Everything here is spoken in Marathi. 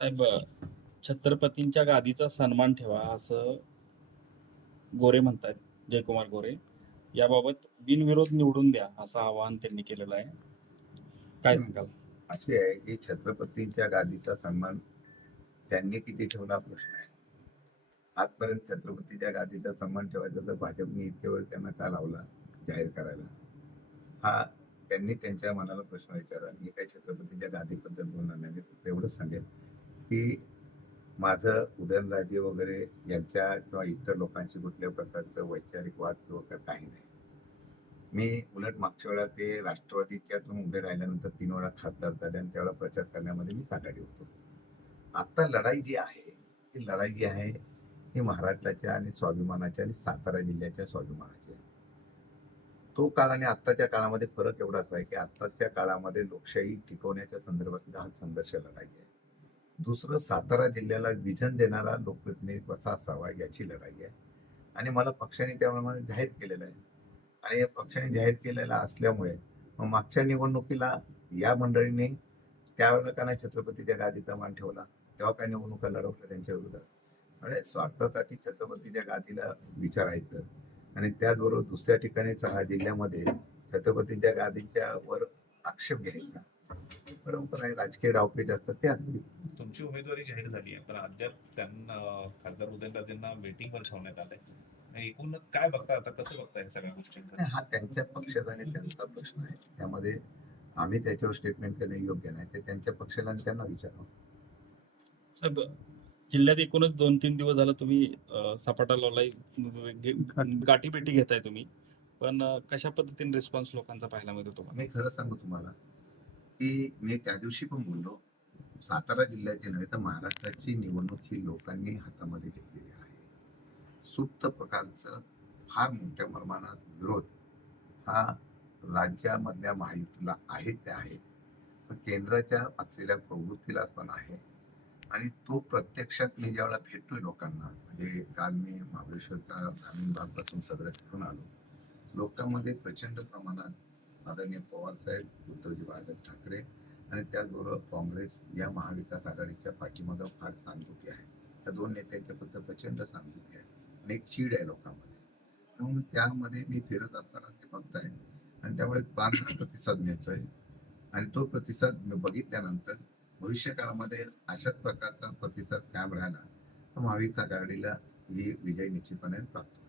साहेब छत्रपतींच्या गादीचा सन्मान ठेवा असं गोरे म्हणतात जयकुमार गोरे. याबाबत बिनविरोध निवडून द्या असं आवाहन त्यांनी केलेलं आहे. काय सांगाल? असे आहे की छत्रपतींच्या गादीचा सन्मान त्यांनी किती ठेवला प्रश्न आहे. आजपर्यंत छत्रपतीच्या गादीचा सन्मान ठेवायचा तर भाजपने इतके वेळ त्यांना का लावला? जाहीर करायला. हा त्यांनी त्यांच्या मनाला प्रश्न विचारला. मी काही छत्रपतीच्या गादीबद्दल बोलणार नाही. मी फक्त एवढंच सांगेन की माझं उदयनराजे वगैरे यांच्या किंवा इतर लोकांशी कुठल्या प्रकारचं वैचारिक वाद किंवा काही नाही. मी उलट मागच्या वेळा ते राष्ट्रवादीच्यातून उभे राहिल्यानंतर तीन वेळा खासदार झाले आणि त्यावेळा प्रचार करण्यामध्ये मी आघाडी होतो. आत्ता लढाई जी आहे ती लढाई जी आहे ही महाराष्ट्राच्या आणि स्वाभिमानाच्या आणि सातारा जिल्ह्याच्या स्वाभिमानाची आहे. तो काळ आणि आत्ताच्या काळामध्ये फरक एवढाच आहे की आत्ताच्या काळामध्ये लोकशाही टिकवण्याच्या संदर्भात हा संघर्ष लढाई आहे. दुसरं सातारा जिल्ह्याला विजन देणारा लोकप्रतिनिधी कसा असावा याची लढाई आहे. आणि मला पक्षाने त्याप्रमाणे जाहीर केलेलं आहे. आणि या पक्षाने जाहीर केलेला असल्यामुळे मग मागच्या निवडणुकीला या मंडळीने त्यावेळेला का नाही छत्रपतीच्या गादीचा मान ठेवला? तेव्हा काय निवडणुका लढवल्या त्यांच्या विरोधात? म्हणजे स्वार्थासाठी छत्रपतीच्या गादीला विचारायचं. आणि त्याचबरोबर दुसऱ्या ठिकाणी सहा जिल्ह्यामध्ये छत्रपतीच्या गादीच्या वर आक्षेप घ्यायचा. बरोबर आहे राजकीय डावपेच असतात ते तुमची उमेदवारी जाहीर झाली आहे पण अद्याप त्यांना खासदार उदयनराजेंना वेटिंगवर ठेवण्यात आलंय. एकूण काय बघता आता कसं बघता या सगळ्या आणि हा त्यांच्या पक्षाचा आणि त्यांचा प्रश्न आहे. त्यामध्ये आम्ही त्याच्यावर स्टेटमेंट करणे योग्य नाही ते त्यांच्या पक्षाला त्यांना विचारावं. जिल्ह्यात एकूणच दोन तीन दिवस झालं तुम्ही सपाटा लावलाय गाठी पेटी घेताय तुम्ही. पण कशा पद्धतीने रिस्पॉन्स लोकांचा पाहायला मिळतो तुम्हाला? मी खरं सांगू तुम्हाला की मी त्या दिवशी पण बोललो सातारा जिल्ह्याची नव्हे तर महाराष्ट्राची निवडणूक ही लोकांनी हातामध्ये घेतलेली आहे. सुप्त प्रकारचं फार मोठ्या प्रमाणात विरोध हा राज्यामधल्या महायुतीला आहे ते आहे केंद्राच्या असलेल्या प्रवृत्तीला पण आहे. आणि तो प्रत्यक्षात मी ज्यावेळेला भेटतोय लोकांना म्हणजे काल मी महाबळेश्वरचा ग्रामीण भागापासून सगळं फिरून आलो लोकांमध्ये प्रचंड प्रमाणात आदरणीय पवार साहेब उद्धवजी बाळासाहेब ठाकरे आणि त्याचबरोबर काँग्रेस या महाविकास आघाडीच्या पाठीमागं फार सहानुभूती आहे. या दोन नेत्यांच्या बद्दल प्रचंड सहानुभूती आहे आणि एक चीड आहे लोकांमध्ये. म्हणून त्यामध्ये मी फिरत असताना ते बघताय आणि त्यामुळे प्रांत प्रतिसाद मिळतोय. आणि तो प्रतिसाद बघितल्यानंतर भविष्य काळामध्ये अशाच प्रकारचा प्रतिसाद कायम राहिला तर महाविकास आघाडीला ही विजय निश्चितपणे प्राप्त